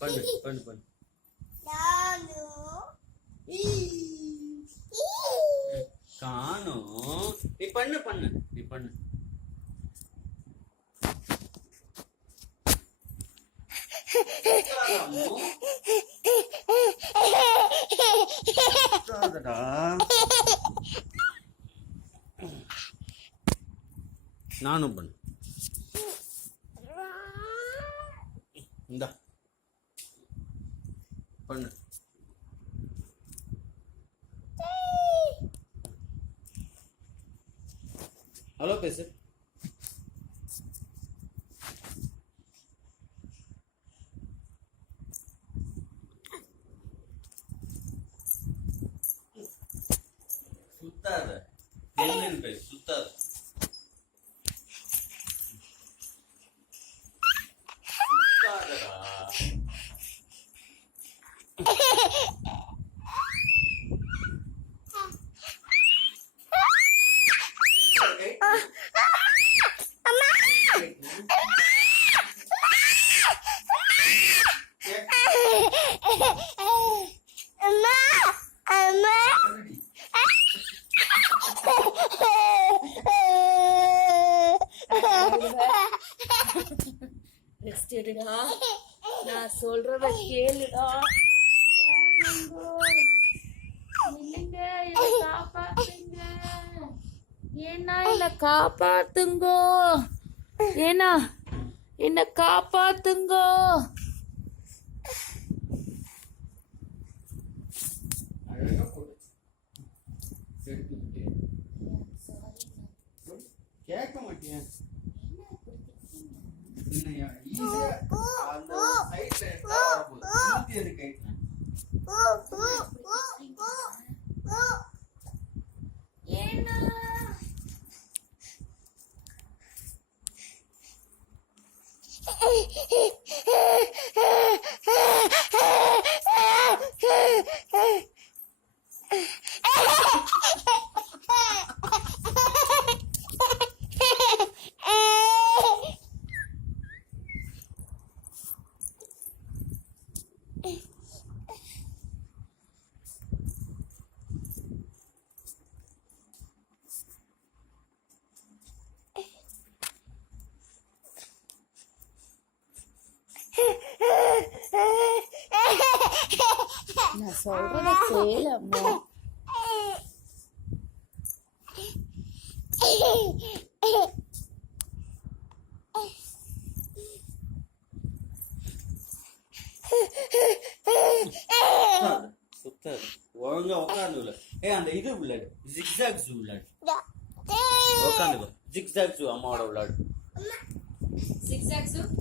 பண்ணு பண்ணு பண்ணு. காணோம். நீ பண்ணு பண்ணு நீ பண்ணு. நானும் பண்ணு. இந்தா பண்ணு. ஹலோ பேசு. சுத்தாத என்னன்னு பேசு. சுத்தாத. சுத்தாதடா. ரெஸ்ட் எடுடா, நான் சொல்றத கேளுடா. இல்லைங்க, என்னை காப்பாத்துங்க. ஏன்னா என்னை காப்பாத்துங்கோ. ஏன்னா என்னை காப்பாத்துங்கோ. கேட்க மாட்டியா? நான் சொல்றத கேளு அம்மா. சுத்தாது. ஒழுங்கா உட்காந்து. அந்த இது விளையாடு. ஜிக்ஸாக் ஜூ விளையாடு. உட்காந்து ஜிக்ஸாக் ஜூ அம்மாவோட விளையாடு. சிக்ஸாக்ஸு